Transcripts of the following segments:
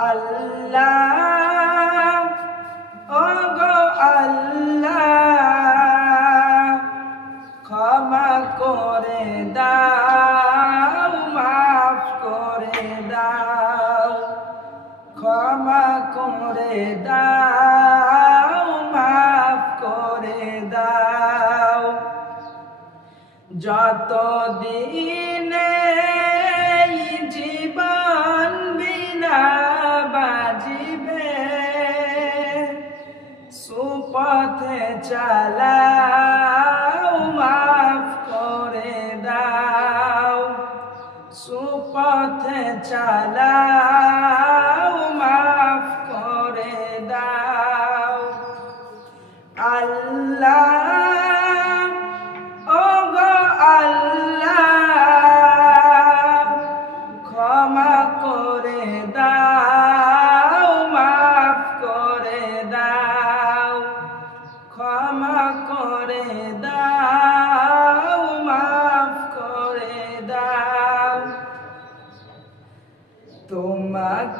আল্লাহ, ওগো আল্লাহ, ক্ষমা করে দাও, মাফ করে দাও, ক্ষমা করে দাও, মাফ করে দাও। যত দিনে চালাও মাফ করে দাও। আল্লাহ ক্ষমা করে দাও মাফ করে দাও। ক্ষমা করে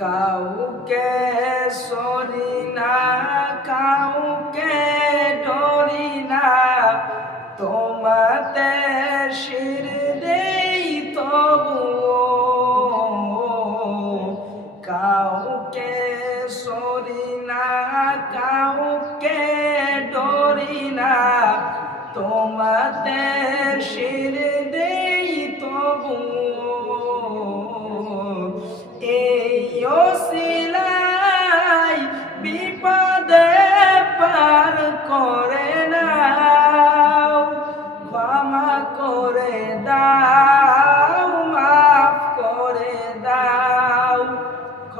কাউকে সরি না, কাউকে ডরি না। তোমাতে শির দেই তবু কাউকে সরি না, কাউকে ডরি না। তোমাতে শির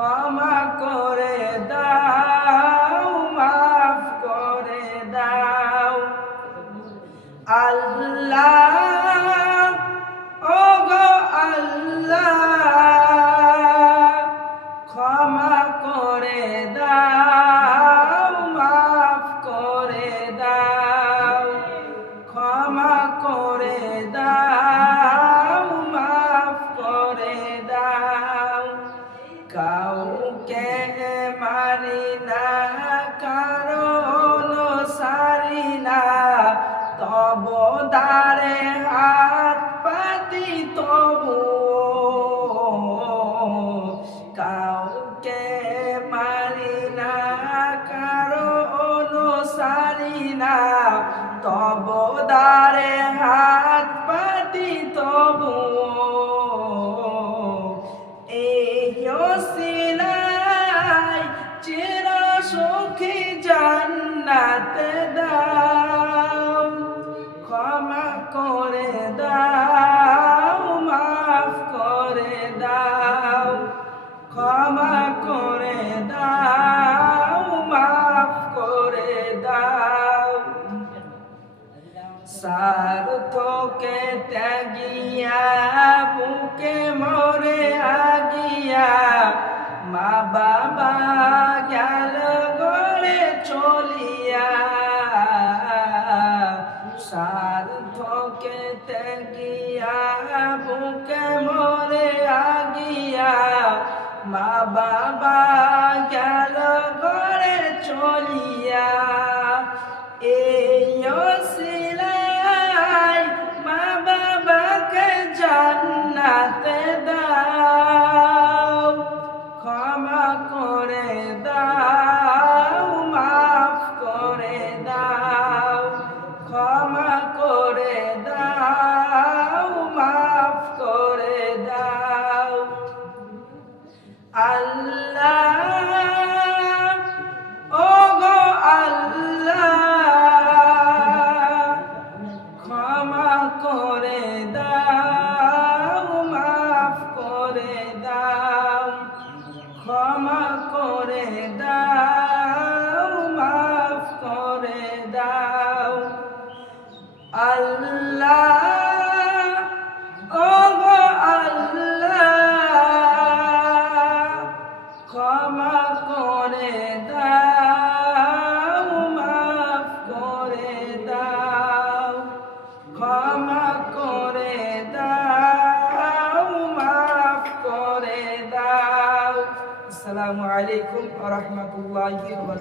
ক্ষমা করে। দারে হাত সার তোকে ত্যাগিয়া, বুকে মরে আগিয়া। মা বাবা গেল গড়ে চলিয়া। সার তোকে ত্যাগিয়া, বুকে মরে আগিয়া। মা বাবা গেল গড়ে চলিয়া। এই অশিলা হাতে দাও, ক্ষমা করে দাও, মাফ করে দাও, ক্ষমা করে দাও, মাফ করে দাও। আল্লাহ করে দা আল্লাহ ও আল্লাহ, ক্ষমা করে দাও, মাফ করে দাও, ক্ষমা করে দাও, মাফ করে দাও। আসসালামু আলাইকুম ওয়া রাহমাতুল্লাহি ওয়া